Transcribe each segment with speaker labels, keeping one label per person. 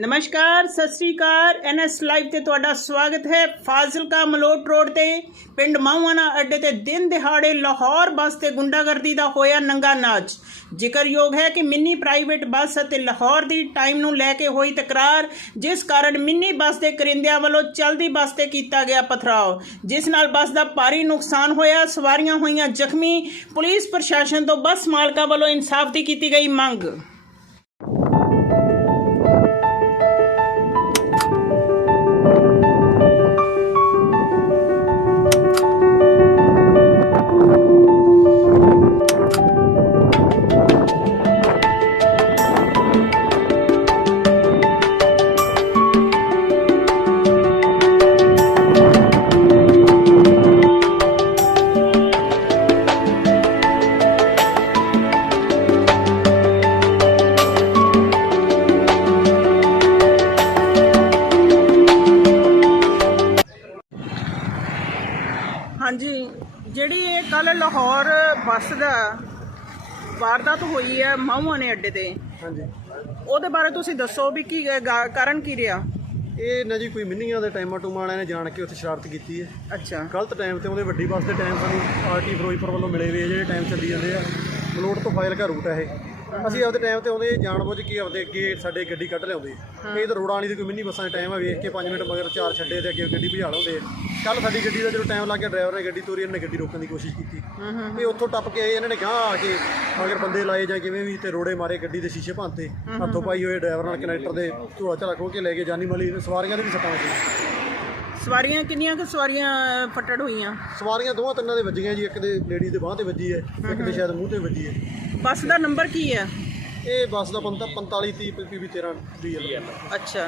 Speaker 1: ਨਮਸਕਾਰ, ਸਤਿ ਸ੍ਰੀ ਅਕਾਲ। NS live ਤੇ ਤੁਹਾਡਾ ਸਵਾਗਤ ਹੈ ਫਾਜ਼ਿਲਕਾ ਮਲੋਟ ਰੋਡ ਤੇ, ਪਿੰਡ ਮਾਹਵਾਨਾ ਅੱਡੇ ਤੇ ਦਿਨ ਦਿਹਾੜੇ ਲਾਹੌਰ ਬੱਸ ਤੇ ਗੁੰਡਾਗਰਦੀ ਦਾ ਹੋਇਆ ਨੰਗਾ ਨਾਚ। ਜ਼ਿਕਰਯੋਗ ਹੈ ਕਿ ਮਿੰਨੀ ਪ੍ਰਾਈਵੇਟ ਬੱਸ ਅਤੇ ਲਾਹੌਰ ਦੀ ਟਾਈਮ ਨੂੰ ਲੈ ਕੇ ਹੋਈ ਤਕਰਾਰ, ਜਿਸ ਕਾਰਨ ਮਿੰਨੀ ਬੱਸ ਦੇ ਕਰਿੰਦਿਆਂ ਵੱਲੋਂ ਚਲਦੀ ਬੱਸ ਤੇ ਕੀਤਾ ਗਿਆ ਪਥਰਾਓ ਜਿਸ ਨਾਲ ਬੱਸ ਦਾ ਭਾਰੀ ਨੁਕਸਾਨ ਹੋਇਆ। ਸਵਾਰੀਆਂ ਹੋਈਆਂ ਜ਼ਖਮੀ ਪੁਲਿਸ ਪ੍ਰਸ਼ਾਸਨ ਤੋਂ ਬੱਸ ਮਾਲਕਾਂ ਵੱਲੋਂ ਇਨਸਾਫ ਦੀ ਕੀਤੀ ਗਈ ਮੰਗ। ਜਿਹੜੀ ਇਹ ਕੱਲ ਲਾਹੌਰ ਬੱਸ ਦਾ ਵਾਰਦਾਤ ਹੋਈ ਹੈ ਮਾਹੂਆਨੇ ਅੱਡੇ ਤੇ।
Speaker 2: ਹਾਂਜੀ।
Speaker 1: ਉਹਦੇ ਬਾਰੇ ਤੁਸੀਂ ਦੱਸੋ ਵੀ ਕੀ ਗਾ- ਕਾਰਨ ਕੀ ਰਿਹਾ?
Speaker 2: ਇਹ ਨਾ ਜੀ ਕੋਈ ਮਿੰਨੀਆਂ ਦੇ ਟਾਈਮਾਂ ਟੂਮਾਂ ਵਾਲਿਆਂ ਨੇ ਜਾਣ ਕੇ ਉੱਥੇ ਸ਼ਰਾਰਤ ਕੀਤੀ ਹੈ।
Speaker 1: ਅੱਛਾ।
Speaker 2: ਗਲਤ ਟਾਈਮ ਤੇ ਉਹਦੇ ਵੱਡੀ ਬੱਸ ਦੇ ਟਾਈਮ ਸਾਨੂੰ ਆਰਟੀ ਫਿਰੋਜ਼ਪੁਰ ਵੱਲੋਂ ਮਿਲੇ ਹੋਏ ਆ ਜਿਹੜੇ ਟਾਈਮ ਚੱਲੀ ਜਾਂਦੇ ਆ। ਮਲੋਟ ਤੋਂ ਫਾਇਲ ਘਰ ਰੂਟ ਹੈ ਇਹ। ਅਸੀਂ ਆਪਦੇ ਟਾਈਮ ਤੇ ਆਉਂਦੇ ਜਾਣਬੁੱਝ ਕੇ ਆਪਦੇ ਅੱਗੇ ਸਾਡੇ ਗੱਡੀ ਕੱਢ ਲਿਆਉਂਦੇ ਇਹ ਤਾਂ ਰੋਡਾਂ ਵਾਲੀ ਦੀ ਕੋਈ ਮਿੰਨੀ ਬੱਸਾਂ ਦਾ ਟਾਈਮ ਆ ਵੇਖ ਕੇ 5 ਮਿੰਟ ਮਗਰ ਚਾਰ ਛੱਡੇ ਤੇ ਅੱਗੇ ਗੱਡੀ ਭਜਾ ਲਾਉਂਦੇ ਕੱਲ ਸਾਡੀ ਗੱਡੀ ਦਾ ਜਦੋਂ ਟਾਈਮ ਲੱਗ ਗਿਆ ਡਰਾਈਵਰ ਨੇ ਗੱਡੀ ਤੋਰੀ ਇਹਨੇ ਗੱਡੀ ਰੋਕਣ ਦੀ ਕੋਸ਼ਿਸ਼ ਕੀਤੀ। ਤੇ ਉੱਥੋਂ ਟੱਪ ਕੇ ਇਹਨਾਂ ਨੇ ਗਾਂ ਆ ਕੇ ਮਗਰ ਬੰਦੇ ਲਾਏ ਜਾਂ ਕਿਵੇਂ ਵੀ ਤੇ ਰੋੜੇ ਮਾਰੇ ਗੱਡੀ ਦੇ ਸ਼ੀਸ਼ੇ ਭੰਨਤੇ ਹੱਥੋਂ ਪਾਈ ਹੋਏ ਡਰਾਈਵਰ ਨਾਲ ਕਨੈਕਟਰ ਦੇ ਝੋਲਾ ਝਾਲਾ ਖੋਲ ਕੇ ਲੈ ਕੇ ਜਾਨੀ ਮਾਲੀ ਸਵਾਰੀਆਂ ਦੇ ਵੀ ਸੱਟਾਂ ਵੱਜੀਆਂ
Speaker 1: ਸਵਾਰੀਆਂ ਕਿੰਨੀਆਂ ਕੁ ਸਵਾਰੀਆਂ ਫੱਟੜ ਹੋਈਆਂ?
Speaker 2: ਸਵਾਰੀਆਂ ਦੋਵਾਂ ਤਿੰਨਾਂ ਦੇ ਵੱਜੀਆਂ ਜੀ ਇੱਕ ਦੇ ਲੇਡੀ ਦੇ ਬਾਹ ਤੇ ਵੱਜੀ ਹੈ ਇੱਕ ਦੇ ਸ਼ਾਇਦ ਮੂੰਹ ਤੇ ਵੱਜੀ ਹੈ।
Speaker 1: ਬੱਸ ਦਾ ਨੰਬਰ ਕੀ ਹੈ
Speaker 2: ਇਹ ਬੱਸ ਦਾ ਬੰਦਾ 45 30 ਪੀਬੀ 13 ਡੀਐਲ
Speaker 1: ਅੱਛਾ।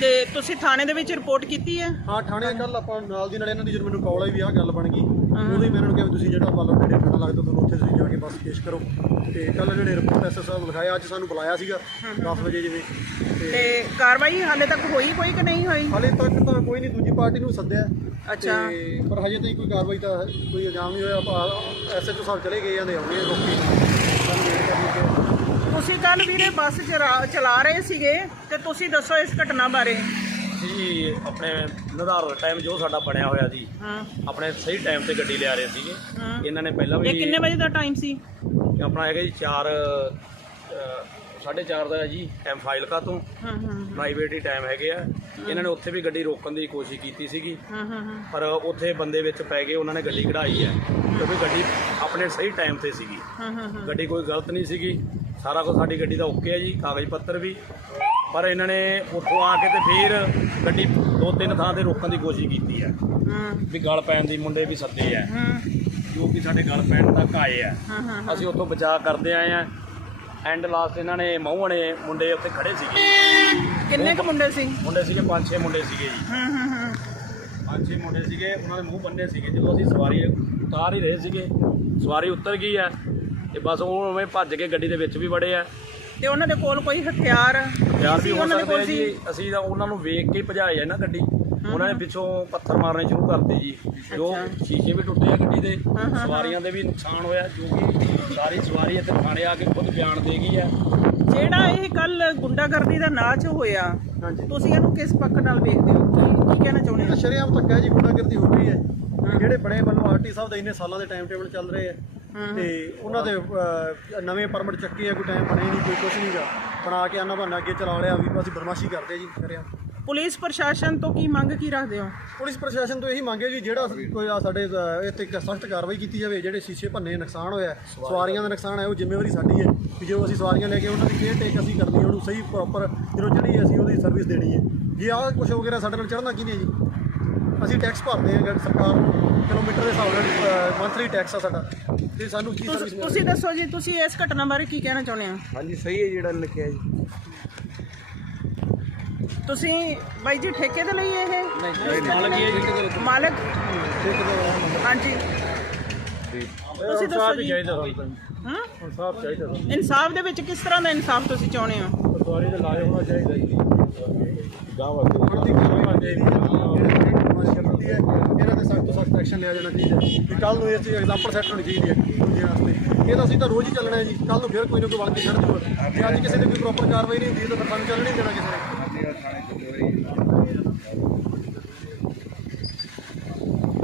Speaker 1: ਤੇ ਤੁਸੀਂ ਥਾਣੇ ਦੇ ਵਿੱਚ ਰਿਪੋਰਟ ਕੀਤੀ ਹੈ
Speaker 2: ਹਾਂ ਥਾਣੇ ਕੱਲ ਆਪਾਂ ਨਾਲ ਦੀ ਨਾਲ ਇਹਨਾਂ ਦੀ ਜਦੋਂ ਮੈਨੂੰ ਕਾਲ ਆਈ ਵੀ ਆਹ ਗੱਲ ਬਣ ਗਈ। ਉਦੋਂ ਹੀ ਮੈਂ ਇਹਨਾਂ ਨੂੰ ਕਿਹਾ ਵੀ ਤੁਸੀਂ ਜਿਹੜਾ ਪਾਲੋ ਜਿਹੜੇ ਠੰਡਾ ਲੱਗਦਾ ਤੁਹਾਨੂੰ ਉੱਥੇ ਤੁਸੀਂ ਜਾ ਕੇ ਬੱਸ ਪੇਸ਼ ਕਰੋ। ਤੇ ਕੱਲ ਨੇ ਰਿਪੋਰਟ ਐਸਐਸ ਸਾਹਿਬ ਲਿਖਾਇਆ ਅੱਜ ਸਾਨੂੰ ਬੁਲਾਇਆ ਸੀਗਾ 10 ਵਜੇ ਜਿਵੇਂ। ਤੇ
Speaker 1: ਕਾਰਵਾਈ ਹਾਲੇ ਤੱਕ ਹੋਈ ਕੋਈ ਕਿ ਨਹੀਂ ਹੋਈ?
Speaker 2: ਹਾਲੇ ਤੱਕ ਤਾਂ ਕੋਈ ਨਹੀਂ ਦੂਜੀ ਪਾਰਟੀ ਨੂੰ ਸੱਦਿਆ।
Speaker 1: ਅੱਛਾ।
Speaker 2: ਪਰ ਹਜੇ ਤਾਈਂ ਕੋਈ ਕਾਰਵਾਈ ਤਾਂ ਕੋਈ ਇਲਜ਼ਾਮ ਨਹੀਂ ਹੋਇਆ। ਐਸਐਚਓ ਸਾਹਿਬ ਚਲੇ ਗਏ ਜਾਂਦੇ ਆਉਣੇ ਰੋਕੀ ਸਾਨੂੰ ਵੇਟ ਕਰਨੀ ਪਈ
Speaker 1: ਤੁਸੀਂ ਕੱਲ ਵੀਰੇ ਬੱਸ ਚਲਾ ਰਹੇ ਸੀਗੇ ਤੇ ਤੁਸੀਂ ਦੱਸੋ ਇਸ ਘਟਨਾ ਬਾਰੇ।
Speaker 3: ਜੀ ਆਪਣੇ ਨਿਰਧਾਰਤ ਟਾਈਮ ਜੋ ਸਾਡਾ ਬਣਿਆ ਹੋਇਆ ਸੀ
Speaker 1: ਹਾਂ।
Speaker 3: ਆਪਣੇ ਸਹੀ ਟਾਈਮ ਤੇ ਗੱਡੀ ਲਿਆ ਰਹੇ ਸੀਗੇ।
Speaker 1: ਹਾਂ।
Speaker 3: ਇਹਨਾਂ ਨੇ ਪਹਿਲਾਂ
Speaker 1: ਇਹ
Speaker 3: ਵੀ
Speaker 1: ਕਿੰਨੇ ਵਜੇ ਦਾ ਟਾਈਮ ਸੀ?
Speaker 3: ਆਪਣਾ ਹੈਗਾ ਜੀ 4 4:30 ਦਾ ਹੈ ਜੀ। ਐਮ ਫਾਈਲ ਕਾ ਤੋਂ।
Speaker 1: ਹਾਂ ਹਾਂ
Speaker 3: ਪ੍ਰਾਈਵੇਟ ਹੀ ਟਾਈਮ ਹੈਗੇ ਆ। ਇਹਨਾਂ ਨੇ ਉੱਥੇ ਵੀ ਗੱਡੀ ਰੋਕਣ ਦੀ ਕੋਸ਼ਿਸ਼ ਕੀਤੀ ਸੀਗੀ।
Speaker 1: ਹਾਂ ਹਾਂ ਹਾਂ।
Speaker 3: ਪਰ ਉੱਥੇ ਬੰਦੇ ਵਿੱਚ ਪੈ ਗਏ ਉਹਨਾਂ ਨੇ ਗੱਡੀ ਕਢਾਈ ਹੈ। ਕਿਉਂਕਿ ਗੱਡੀ ਆਪਣੇ ਸਹੀ ਟਾਈਮ ਤੇ ਸੀਗੀ।
Speaker 1: ਹਾਂ ਹਾਂ ਹਾਂ।
Speaker 3: ਗੱਡੀ ਕੋਈ ਗਲਤ ਨਹੀਂ ਸੀਗੀ। ਸਾਰਾ ਕੁਝ ਸਾਡੀ ਗੱਡੀ ਦਾ ਓਕੇ ਹੈ ਜੀ ਕਾਗਜ਼ ਪੱਤਰ ਵੀ। ਪਰ ਇਹਨਾਂ ਨੇ ਉੱਥੋਂ ਆ ਕੇ ਤੇ ਫਿਰ ਗੱਡੀ ਦੋ ਤਿੰਨ ਥਾਂ ਤੇ ਰੋਕਣ ਦੀ ਕੋਸ਼ਿਸ਼ ਕੀਤੀ ਹੈ।
Speaker 1: ਹਾਂ।
Speaker 3: ਵੀ ਗਲ ਪੈਣ ਦੀ ਮੁੰਡੇ ਵੀ ਸੱਦੇ ਆ।
Speaker 1: ਹਾਂ।
Speaker 3: ਜੋ ਕਿ ਸਾਡੇ ਗਲ ਪੈਣ ਤੱਕ ਆਏ ਆ। ਅਸੀਂ ਉੱਥੋਂ ਬਚਾਅ ਕਰਦੇ ਆਏ ਆ। ਐਂਡ ਲਾਸਟ ਇਹਨਾਂ ਨੇ ਮਹੂਣੇ ਮੁੰਡੇ ਉੱਥੇ ਖੜੇ ਸੀਗੇ।
Speaker 1: ਕਿੰਨੇ ਕੁ ਮੁੰਡੇ ਸੀ?
Speaker 3: ਮੁੰਡੇ ਸੀਗੇ ਪੰਜ ਛੇ ਮੁੰਡੇ ਸੀਗੇ ਜੀ।
Speaker 1: ਹਾਂ ਹਾਂ ਹਾਂ।
Speaker 3: ਪੰਜ ਛੇ ਮੁੰਡੇ ਸੀਗੇ ਉਹਨਾਂ ਦੇ ਮੂੰਹ ਬੰਨੇ ਸੀਗੇ। ਜਦੋਂ ਅਸੀਂ ਸਵਾਰੀ ਉਤਾਰ ਹੀ ਰਹੇ ਸੀਗੇ ਸਵਾਰੀ ਉਤਰ ਗਈ ਆ ਤੇ ਬਸ ਉਹ ਉਵੇਂ ਭੱਜ ਕੇ ਗੱਡੀ ਦੇ ਵਿੱਚ ਵੀ ਵੜੇ ਆ।
Speaker 1: ਤੇ ਉਹਨਾਂ ਦੇ ਕੋਲ ਕੋਈ ਹਥਿਆਰ
Speaker 3: ਯਾਰ ਵੀ ਹੋ
Speaker 1: ਉਹਨਾਂ ਦੇ
Speaker 3: ਸਕਦੇ ਆ
Speaker 1: ਕੋਲ
Speaker 3: ਜੀ। ਅਸੀਂ ਤਾਂ ਉਹਨਾਂ ਨੂੰ ਵੇਖ ਕੇ ਹੀ ਭਜਾਏ ਆ ਨਾ ਗੱਡੀ। ਉਹਨਾਂ ਨੇ ਪਿੱਛੋਂ ਪੱਥਰ ਮਾਰਨੇ ਸ਼ੁਰੂ ਕਰਤੇ ਜੀ। ਜੋ। ਸ਼ੀਸ਼ੇ ਵੀ ਟੁੱਟੇ ਆ ਗੱਡੀ ਦੇ
Speaker 1: ਹਾਂ, ਹਾਂ।
Speaker 3: ਸਵਾਰੀਆਂ ਦੇ ਵੀ ਨੁਕਸਾਨ ਹੋਇਆ ਜੋ ਕਿ ਸਾਰੀ ਸਵਾਰੀ ਇੱਥੇ ਥਾਣੇ ਆ ਕੇ ਖੁਦ ਬਿਆਨ ਦੇ ਗਈ ਆ।
Speaker 1: ਜਿਹੜਾ ਇਹ ਕੱਲ ਗੁੰਡਾਗਰਦੀ ਦਾ ਨਾਚ ਹੋਇਆ ਤੁਸੀਂ ਇਹਨੂੰ ਕਿਸ ਪੱਖ ਨਾਲ ਵੇਖਦੇ ਹੋ? ਕੀ ਕਹਿਣਾ ਚਾਹੁੰਦੇ ਹੋ?
Speaker 2: ਸ਼ਰੇਆਮ ਧੱਕਾ ਹੈ ਜੀ ਗੁੰਡਾਗਰਦੀ ਹੋ ਰਹੀ ਹੈ। ਜਿਹੜੇ ਬੜੇ ਵੱਲੋਂ ਆਰਟੀ ਸਾਹਿਬ ਦਾ ਇੰਨੇ ਸਾਲਾਂ ਦੇ ਟਾਈਮ ਟੇਬਲ ਚੱਲ ਰਹੇ ਆ। ਤੇ ਉਹਨਾਂ ਦੇ ਨਵੇਂ ਪਰਮਿਟ ਚੱਕੇ ਆ ਕੋਈ ਟਾਈਮ ਬਣੇ ਨਹੀਂ ਕੋਈ ਕੁਝ ਨਹੀਂਗਾ ਬਣਾ ਕੇ ਆਨਾ ਬਹਾਨਾ ਅੱਗੇ ਚਲਾ ਲਿਆ ਵੀ ਅਸੀਂ ਬਦਮਾਸ਼ੀ ਕਰਦੇ ਜੀ ਸ਼ਰੇਆਮ।
Speaker 1: ਪੁਲਿਸ ਪ੍ਰਸ਼ਾਸਨ ਤੋਂ ਕੀ ਮੰਗ ਕੀ ਰੱਖਦੇ ਹੋ?
Speaker 2: ਪੁਲਿਸ ਪ੍ਰਸ਼ਾਸਨ ਤੋਂ ਇਹੀ ਮੰਗੇ ਵੀ ਜਿਹੜਾ ਕੋਈ ਆ ਸਾਡੇ ਅਹ, ਇੱਥੇ ਸਖਤ ਕਾਰਵਾਈ ਕੀਤੀ ਜਾਵੇ ਜਿਹੜੇ ਸ਼ੀਸ਼ੇ ਭੰਨੇ ਨੁਕਸਾਨ ਹੋਇਆ ਸਵਾਰੀਆਂ ਦਾ ਨੁਕਸਾਨ ਹੈ ਉਹ ਜ਼ਿੰਮੇਵਾਰੀ ਸਾਡੀ ਹੈ ਕਿ ਜੋ ਅਸੀਂ ਸਵਾਰੀਆਂ ਲੈ ਕੇ ਉਹਨਾਂ ਦੀ ਕੇਅਰ ਟੇਕ ਅਸੀਂ ਕਰਨੀ ਹੈ ਉਹਨੂੰ ਸਹੀ ਪ੍ਰੋਪਰ ਜਦੋਂ ਜਿਹੜੀ ਅਸੀਂ ਉਹਦੀ ਸਰਵਿਸ ਦੇਣੀ ਹੈ। ਜੇ ਆਹ ਕੁਝ ਹੋ ਗਿਆ ਸਾਡੇ ਨਾਲ ਚੜ੍ਹਨਾ ਕਿਹਨੇ ਜੀ? ਅਸੀਂ ਟੈਕਸ ਭਰਦੇ ਹਾਂ ਸਰਕਾਰ ਨੂੰ ਕਿਲੋਮੀਟਰ ਦੇ ਹਿਸਾਬ ਨਾਲ ਮੰਥਲੀ ਟੈਕਸ ਆ ਸਾਡਾ। ਤੇ ਸਾਨੂੰ ਕੀ ਸਰਵਿਸ
Speaker 1: ਤੁਸੀਂ ਤੁਸੀਂ ਦੱਸੋ ਜੀ ਤੁਸੀਂ ਇਸ ਘਟਨਾ ਬਾਰੇ ਕੀ ਕਹਿਣਾ ਚਾਹੁੰਦੇ ਹੋ?
Speaker 2: ਹਾਂਜੀ ਸਹੀ ਹੈ ਜਿਹੜਾ ਲਿਖਿਆ ਜੀ।
Speaker 1: ਤੁਸੀਂ ਬਾਈ ਜੀ ਠੇਕੇ ਤੇ ਲਈ ਇਹ?
Speaker 3: ਮਾਲਕ ਹੀ ਹੈ ਜੀ
Speaker 1: ਮਾਲਕ? ਹਾਂਜੀ। ਤੁਸੀਂ ਦੱਸੋ ਜੀ। ਹਾਂ?
Speaker 3: ਚਾਹੀਦਾ
Speaker 1: ਇਨਸਾਫ ਦੇ ਵਿੱਚ ਕਿਸ ਤਰ੍ਹਾਂ ਦਾ ਇਨਸਾਫ ਤੁਸੀਂ ਚਾਹੁੰਦੇ ਹੋ?
Speaker 3: ਸਵਾਰੀ ਦਾ ਲਾਜ ਹੋਣਾ ਚਾਹੀਦਾ ਜੀ। ਗਾਂ ਵਾਸਤੇ।
Speaker 2: ਉਹਨਾਂ ਦੀ ਕਾਰਵਾਈ ਚਾਹੀਦੀ ਹੈ। ਇਹਨਾਂ ਤੇ ਸਖਤ ਤੋਂ ਸਖਤ ਐਕਸ਼ਨ ਲਿਆ ਜਾਣਾ ਚਾਹੀਦਾ ਵੀ ਕੱਲ ਨੂੰ ਇਸ ਚੀਜ਼ ਐਗਜ਼ਾਮਪਲ ਸੈੱਟ ਹੋਣੀ ਚਾਹੀਦੀ ਹੈ ਦੂਜੇ ਵਾਸਤੇ। ਇਹ ਤਾਂ ਅਸੀਂ ਤਾਂ ਰੋਜ਼ ਹੀ ਚੱਲਣਾ ਹੈ ਜੀ। ਕੱਲ ਨੂੰ ਫਿਰ ਕੋਈ ਨਾ ਕੋਈ ਵੜ ਕੇ ਛੱਡ ਜੂਗਾ। ਜੇ ਅੱਜ ਕਿਸੇ ਨੇ ਕੋਈ ਪ੍ਰੋਪਰ ਕਾਰਵਾਈ ਨਹੀਂ ਹੁੰਦੀ ਤਾਂ ਫਿਰ ਸਾਨੂੰ ਚੱਲਣ ਨਹੀਂ ਦੇਣਾ ਕਿਸੇ ਨੇ।
Speaker 3: ठाणे ठाणे